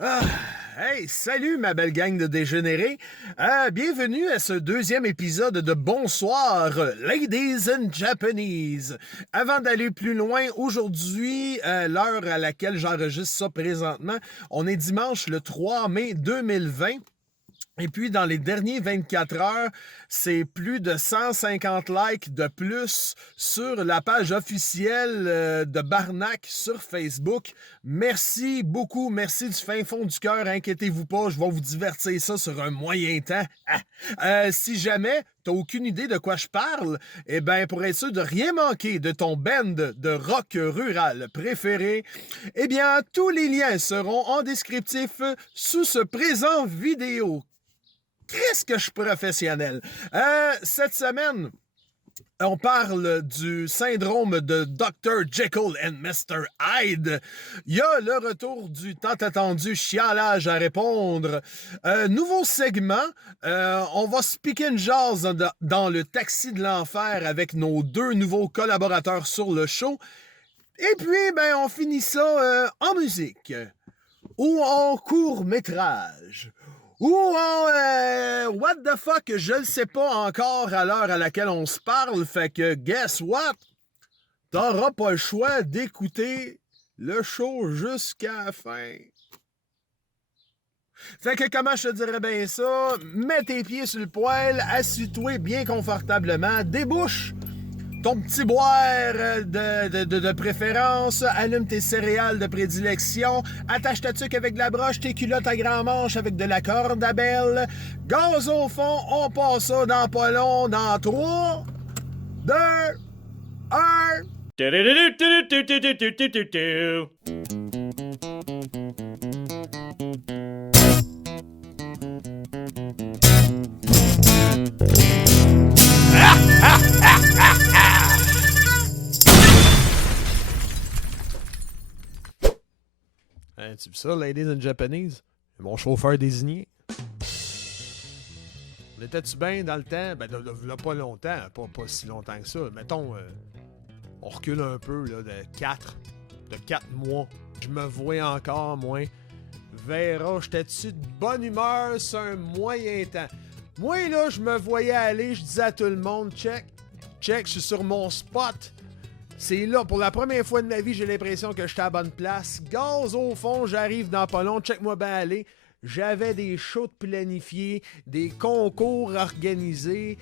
Ah, hey, salut ma belle gang de dégénérés. Bienvenue à ce deuxième épisode de Bonsoir, Ladies and Japanese. Avant d'aller plus loin, aujourd'hui, l'heure à laquelle j'enregistre ça présentement, on est dimanche le 3 mai 2020. Et puis, dans les derniers 24 heures, c'est plus de 150 likes de plus sur la page officielle de Barnac sur Facebook. Merci beaucoup, merci du fin fond du cœur. Inquiétez-vous pas, je vais vous divertir ça sur un moyen temps. Si jamais t'as aucune idée de quoi je parle, eh bien, pour être sûr de rien manquer de ton band de rock rural préféré, eh bien, tous les liens seront en descriptif sous ce présent vidéo. Qu'est-ce que je suis professionnel? Cette semaine, on parle du syndrome de Dr. Jekyll and Mr. Hyde. Il y a le retour du tant attendu chialage à répondre. Nouveau segment, on va speak and jazz dans le taxi de l'enfer avec nos deux nouveaux collaborateurs sur le show. Et puis, ben, on finit ça en musique ou en court-métrage ou en what the fuck, je le sais pas encore à l'heure à laquelle on se parle, fait que guess what? T'auras pas le choix d'écouter le show jusqu'à la fin. Fait que comment je te dirais bien ça? Mets tes pieds sur le poêle, assis-toi bien confortablement, débouche ton petit boire de préférence, allume tes céréales de prédilection, attache ta tuque avec de la broche, tes culottes à grand manche avec de la corde à belle, gaz au fond, on passe ça dans pas long, dans 3, 2, 1... Hein, tu vois ça, Ladies and Japanese? Mon chauffeur désigné. On était-tu bien dans le temps? Ben, là, pas longtemps, pas si longtemps que ça. Mettons, on recule un peu, là, de 4 mois. Je me vois encore moins. Vera, j'étais-tu de bonne humeur sur un moyen temps? Moi, là, je me voyais aller, je disais à tout le monde, check, je suis sur mon spot. C'est là, pour la première fois de ma vie, j'ai l'impression que j'étais à la bonne place. Gaz au fond, j'arrive dans pas long, check-moi bien aller. J'avais des shows planifiés, des concours organisés,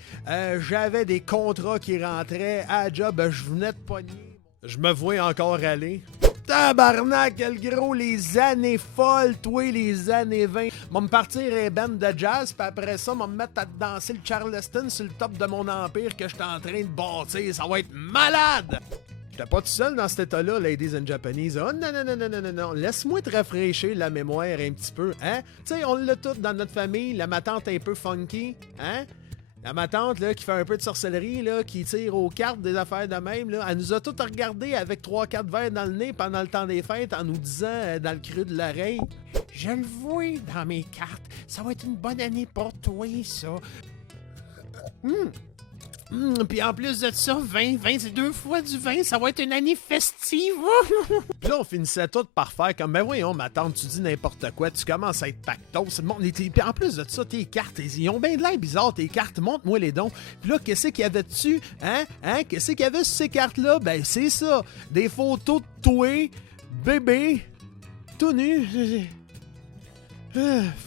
j'avais des contrats qui rentraient. À la job, je venais de pogner. Je me vois encore aller. Tabarnak, quel gros, les années folles, toi, les années 20. M'a me partir un band de jazz, puis après ça, m'a me mettre à danser le Charleston sur le top de mon empire que j'étais en train de bâtir. Ça va être malade! J'étais pas tout seul dans cet état-là, Ladies and Japanese. Oh non, non, non, non, non, non, non. Laisse-moi te rafraîchir la mémoire un petit peu, hein? Tu sais, on l'a tout dans notre famille, la ma tante un peu funky, hein? La ma tante, là, qui fait un peu de sorcellerie, là, qui tire aux cartes des affaires de même, là, elle nous a tous regardés avec 3-4 verres dans le nez pendant le temps des fêtes en nous disant dans le creux de l'oreille, je le vois dans mes cartes, ça va être une bonne année pour toi, ça. Puis en plus de ça, 20, c'est 2 fois du vin, ça va être une année festive. Puis là, on finissait tout par faire comme, ben voyons, ma tante, tu dis n'importe quoi, tu commences à être pactos. Puis en plus de ça, tes cartes, ils ont bien de l'air bizarre, tes cartes, montre-moi les dons. Puis là, qu'est-ce qu'il y avait dessus? Hein? Qu'est-ce qu'il y avait sur ces cartes-là? Ben c'est ça, des photos de toi, bébé, tout nu.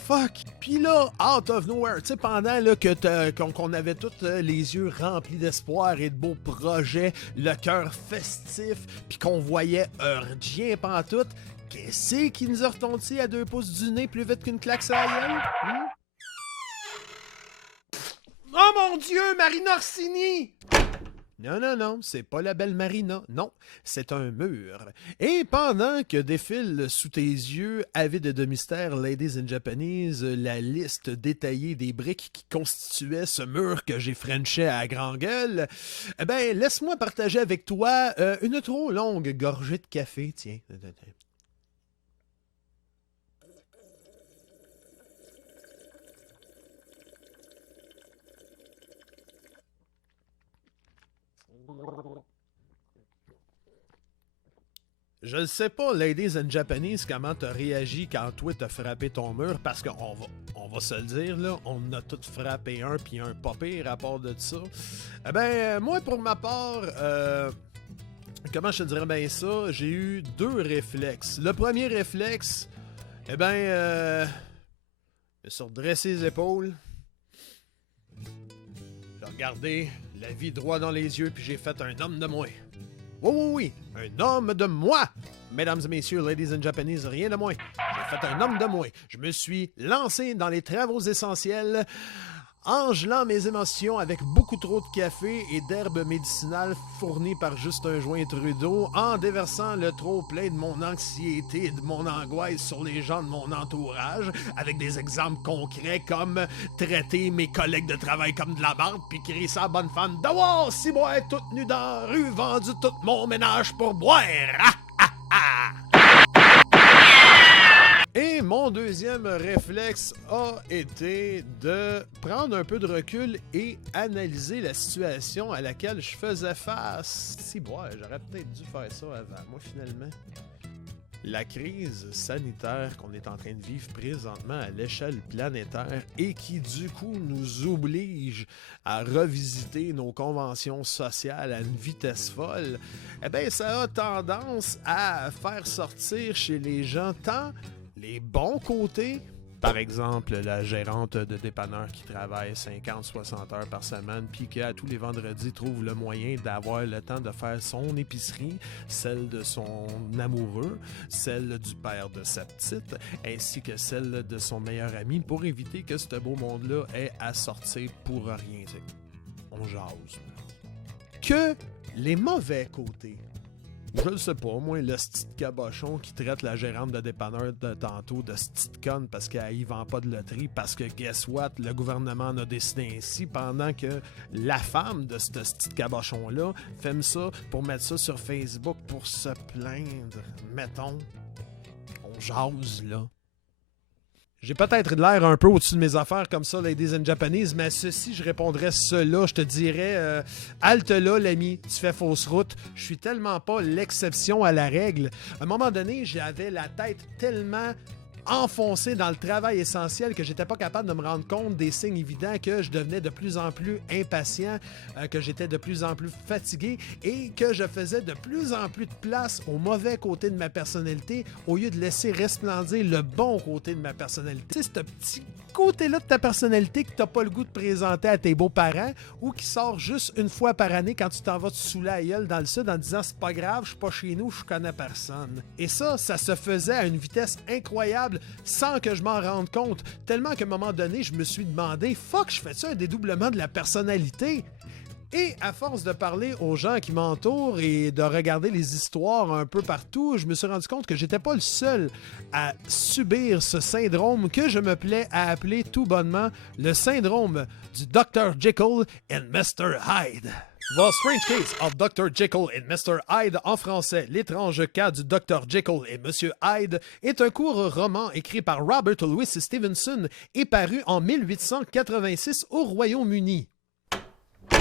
Fuck. Puis là, out of nowhere, tu sais, pendant là, qu'on avait tous les yeux remplis d'espoir et de beaux projets, le cœur festif, puis qu'on voyait rien pantoute, qu'est-ce qui nous a retondi à 2 pouces du nez plus vite qu'une claque sur la gueule? Oh mon Dieu, Marina Orsini! Non, non, non, c'est pas la belle Marina, non, c'est un mur. Et pendant que défile sous tes yeux, avide de mystère, Ladies and Japanese, la liste détaillée des briques qui constituaient ce mur que j'ai frenché à grand gueule, eh ben, laisse-moi partager avec toi une trop longue gorgée de café, tiens. Je ne sais pas, Ladies and Japanese, comment t'as réagi quand toi t'as frappé ton mur, parce qu'on va se le dire, là, on a tous frappé un, puis un pas pire à part de ça. Eh ben, moi, pour ma part, comment je te dirais bien ça, j'ai eu 2 réflexes. Le premier réflexe, eh ben, je suis redressé les épaules, j'ai regardé la vie droit dans les yeux, puis j'ai fait un homme de moi. Oui, un homme de moi! Mesdames et messieurs, ladies and Japanese, rien de moins. J'ai fait un homme de moi. Je me suis lancé dans les travaux essentiels en gelant mes émotions avec beaucoup trop de café et d'herbes médicinales fournies par Justin Joint Trudeau, en déversant le trop-plein de mon anxiété et de mon angoisse sur les gens de mon entourage, avec des exemples concrets comme traiter mes collègues de travail comme de la marde, puis crier ça à bonne femme « D'avoir si boire toute nue dans la rue, vendu tout mon ménage pour boire! » Et mon deuxième réflexe a été de prendre un peu de recul et analyser la situation à laquelle je faisais face. Si, bon, j'aurais peut-être dû faire ça avant, moi, finalement. La crise sanitaire qu'on est en train de vivre présentement à l'échelle planétaire et qui, du coup, nous oblige à revisiter nos conventions sociales à une vitesse folle, eh bien, ça a tendance à faire sortir chez les gens tant les bons côtés, par exemple la gérante de dépanneur qui travaille 50-60 heures par semaine puis qui à tous les vendredis trouve le moyen d'avoir le temps de faire son épicerie, celle de son amoureux, celle du père de sa petite, ainsi que celle de son meilleur ami pour éviter que ce beau monde-là ait à sortir pour rien. On jase. Que les mauvais côtés. Je le sais pas, moi, le petit cabochon qui traite la gérante de dépanneur de tantôt de petite conne parce qu'elle y vend pas de loterie, parce que, guess what, le gouvernement en a décidé ainsi, pendant que la femme de ce petit cabochon-là fait ça pour mettre ça sur Facebook pour se plaindre. Mettons, on jase, là. J'ai peut-être l'air un peu au-dessus de mes affaires comme ça, Ladies and Japanese, mais ceci, je répondrais cela. Je te dirais, halte là, l'ami, tu fais fausse route. Je suis tellement pas l'exception à la règle. À un moment donné, j'avais la tête tellement enfoncé dans le travail essentiel que j'étais pas capable de me rendre compte des signes évidents que je devenais de plus en plus impatient, que j'étais de plus en plus fatigué et que je faisais de plus en plus de place au mauvais côté de ma personnalité au lieu de laisser resplendir le bon côté de ma personnalité. Tu sais, ce petit côté-là de ta personnalité que t'as pas le goût de présenter à tes beaux-parents ou qui sort juste une fois par année quand tu t'en vas te saouler la gueule dans le sud en disant « c'est pas grave, je suis pas chez nous, je connais personne ». Et ça se faisait à une vitesse incroyable sans que je m'en rende compte, tellement qu'à un moment donné, je me suis demandé « fuck, je fais-tu un dédoublement de la personnalité ?» Et à force de parler aux gens qui m'entourent et de regarder les histoires un peu partout, je me suis rendu compte que j'étais pas le seul à subir ce syndrome que je me plais à appeler tout bonnement le syndrome du Dr. Jekyll and Mr. Hyde. The Strange Case of Dr. Jekyll and Mr. Hyde, en français, l'étrange cas du Dr. Jekyll et Monsieur Hyde, est un court roman écrit par Robert Louis Stevenson et paru en 1886 au Royaume-Uni.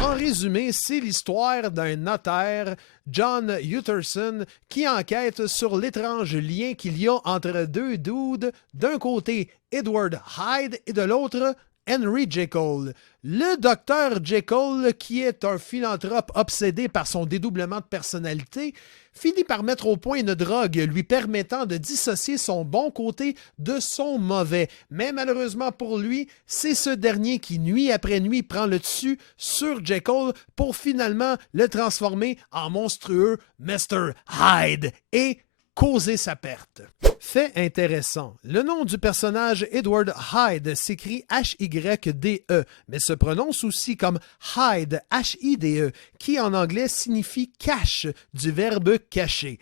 En résumé, c'est l'histoire d'un notaire, John Utterson, qui enquête sur l'étrange lien qu'il y a entre 2 dudes, d'un côté Edward Hyde et de l'autre Henry Jekyll. Le docteur Jekyll, qui est un philanthrope obsédé par son dédoublement de personnalité, finit par mettre au point une drogue lui permettant de dissocier son bon côté de son mauvais. Mais malheureusement pour lui, c'est ce dernier qui, nuit après nuit, prend le dessus sur Jekyll pour finalement le transformer en monstrueux Mr. Hyde et causer sa perte. Fait intéressant, le nom du personnage Edward Hyde s'écrit H-Y-D-E, mais se prononce aussi comme Hyde, H-I-D-E, qui en anglais signifie cache, du verbe cacher.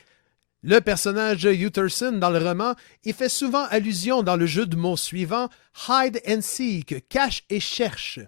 Le personnage Utterson dans le roman y fait souvent allusion dans le jeu de mots suivant Hide and Seek, cache et cherche.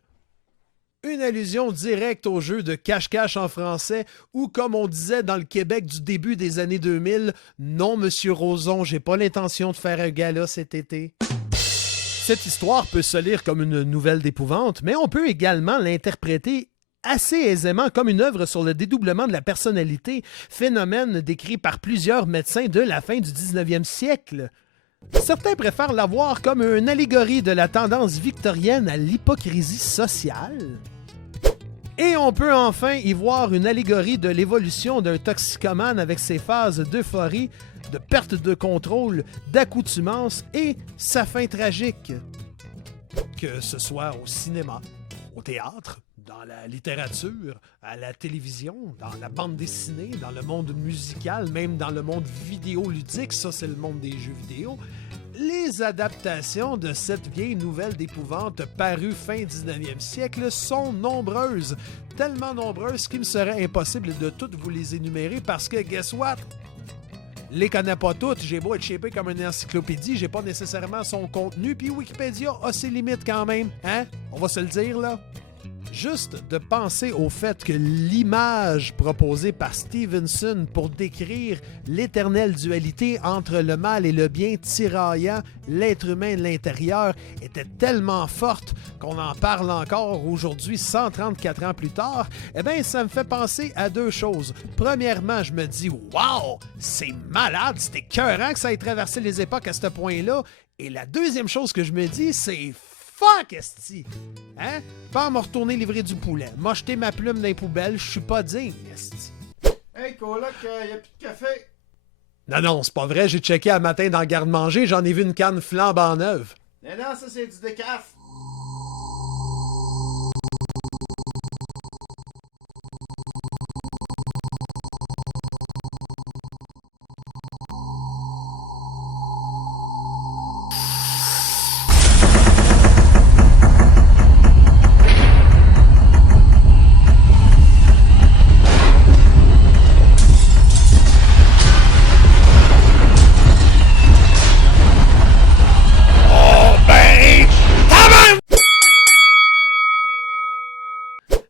Une allusion directe au jeu de cache-cache en français ou comme on disait dans le Québec du début des années 2000, non monsieur Roson, j'ai pas l'intention de faire un gala cet été. Cette histoire peut se lire comme une nouvelle d'épouvante, mais on peut également l'interpréter assez aisément comme une œuvre sur le dédoublement de la personnalité, phénomène décrit par plusieurs médecins de la fin du 19e siècle. Certains préfèrent la voir comme une allégorie de la tendance victorienne à l'hypocrisie sociale. Et on peut enfin y voir une allégorie de l'évolution d'un toxicomane avec ses phases d'euphorie, de perte de contrôle, d'accoutumance et sa fin tragique. Que ce soit au cinéma, au théâtre, dans la littérature, à la télévision, dans la bande dessinée, dans le monde musical, même dans le monde vidéoludique, ça c'est le monde des jeux vidéo, les adaptations de cette vieille nouvelle d'épouvante parue fin 19e siècle sont nombreuses, tellement nombreuses qu'il me serait impossible de toutes vous les énumérer parce que, guess what? Les connais pas toutes, j'ai beau être shapé comme une encyclopédie, j'ai pas nécessairement son contenu, puis Wikipédia a ses limites quand même, hein? On va se le dire, là. Juste de penser au fait que l'image proposée par Stevenson pour décrire l'éternelle dualité entre le mal et le bien tiraillant l'être humain de l'intérieur était tellement forte qu'on en parle encore aujourd'hui, 134 ans plus tard, eh bien, ça me fait penser à deux choses. Premièrement, je me dis « Wow! C'est malade! C'était écœurant que ça ait traversé les époques à ce point-là! » Et la deuxième chose que je me dis, c'est fuck, esti! Hein? Pas me retourner livrer du poulet. M'a jeté ma plume dans les poubelles, je suis pas digne, esti. Hey, coloc, y a plus de café? Non, c'est pas vrai, j'ai checké un matin dans le garde-manger, j'en ai vu une canne flambant neuve. Non, ça c'est du décaf.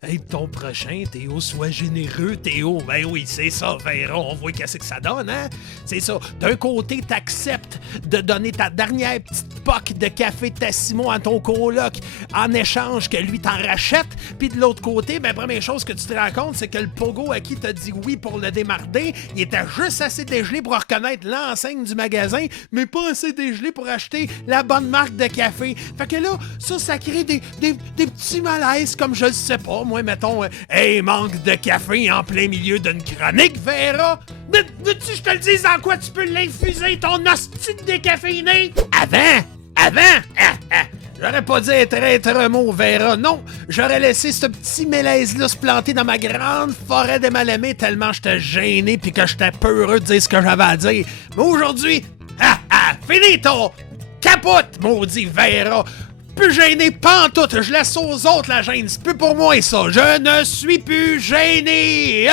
Hey, ton prochain, Théo, sois généreux, Théo. Ben oui, c'est ça, Véron, on voit qu'est-ce que ça donne, hein? C'est ça. D'un côté, t'acceptes de donner ta dernière petite poque de café Tassimo à ton coloc en échange que lui t'en rachète. Puis de l'autre côté, ben première chose que tu te rends compte, c'est que le pogo à qui t'as dit oui pour le démarder, il était juste assez dégelé pour reconnaître l'enseigne du magasin, mais pas assez dégelé pour acheter la bonne marque de café. Fait que là, ça crée des petits malaises comme je le sais pas, moi, mettons, hey, manque de café en plein milieu d'une chronique, Vera! Veux-tu que je te le dise en quoi tu peux l'infuser, ton hostie de décaféiné? Avant! J'aurais pas dit être mot, Vera, non! J'aurais laissé ce petit malaise-là se planter dans ma grande forêt de mal-aimés tellement j'étais gêné pis que j'étais peureux de dire ce que j'avais à dire. Mais aujourd'hui, finito! Capote, maudit Vera! Plus gêné pantoute, je laisse aux autres la gêne, c'est plus pour moi ça, je ne suis plus gêné!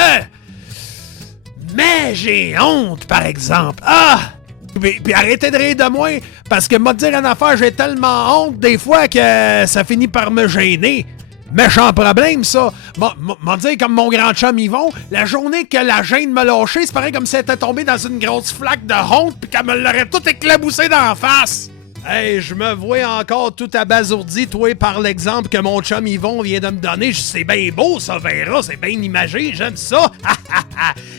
Mais j'ai honte, par exemple. Puis arrêtez de rire de moi, parce que moi te dire une affaire, j'ai tellement honte des fois que ça finit par me gêner. Méchant problème, ça. M'en dire comme mon grand chum Yvon, la journée que la gêne me lâchait, c'est pareil comme si elle était tombée dans une grosse flaque de honte puis qu'elle me l'aurait tout éclaboussé d'en face. Hey, je me vois encore tout abasourdi, toi, par l'exemple que mon chum Yvon vient de me donner. C'est bien beau, ça, Vera, c'est bien imagé, j'aime ça.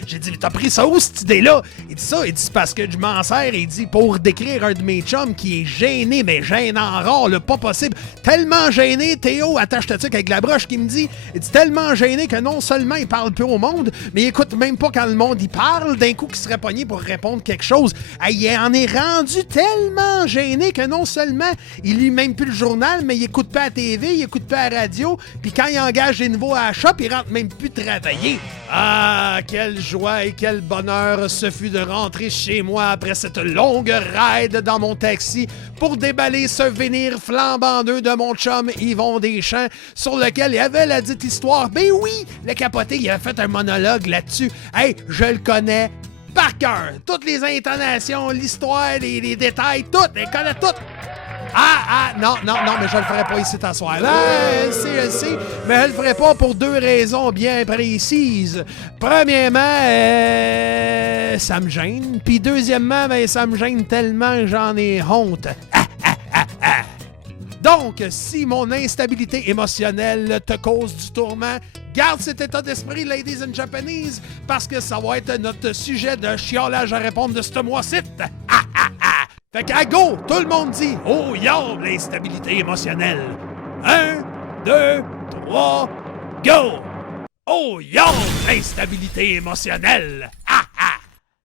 J'ai dit, t'as pris ça où, cette idée-là? Il dit ça, il dit, c'est parce que je m'en sers, il dit, pour décrire un de mes chums qui est gêné, mais gênant rare, le pas possible. Tellement gêné, Théo, attache ta tuque avec la broche, qui me dit, il dit, tellement gêné que non seulement il parle peu au monde, mais il écoute même pas quand le monde y parle, d'un coup qu'il serait pogné pour répondre quelque chose. Hey, il en est rendu tellement gêné que non seulement il lit même plus le journal, mais il écoute pas la TV, il écoute pas la radio, puis quand il engage des nouveaux à la shop, il rentre même plus travailler. Ah, quelle joie et quel bonheur ce fut de rentrer chez moi après cette longue ride dans mon taxi pour déballer ce souvenir flambant neuf de mon chum Yvon Deschamps, sur lequel il y avait la dite histoire. Ben oui, le capoté, il a fait un monologue là-dessus. Hey, je le connais par cœur. Toutes les intonations, l'histoire, les détails, tout. Elle connaît tout. Non, mais je le ferai pas ici t'asseoir. Je sais, mais je le ferai pas pour deux raisons bien précises. Premièrement, ça me gêne. Puis deuxièmement, ça me gêne tellement que j'en ai honte. Donc, si mon instabilité émotionnelle te cause du tourment, garde cet état d'esprit, ladies and Japanese, parce que ça va être notre sujet de chiolage à répondre de ce mois-ci. Ah, ah, ah! Fait qu'à go, tout le monde dit « Oh, yo, l'instabilité émotionnelle! » 1, 2, 3, go! Oh, yo, l'instabilité émotionnelle!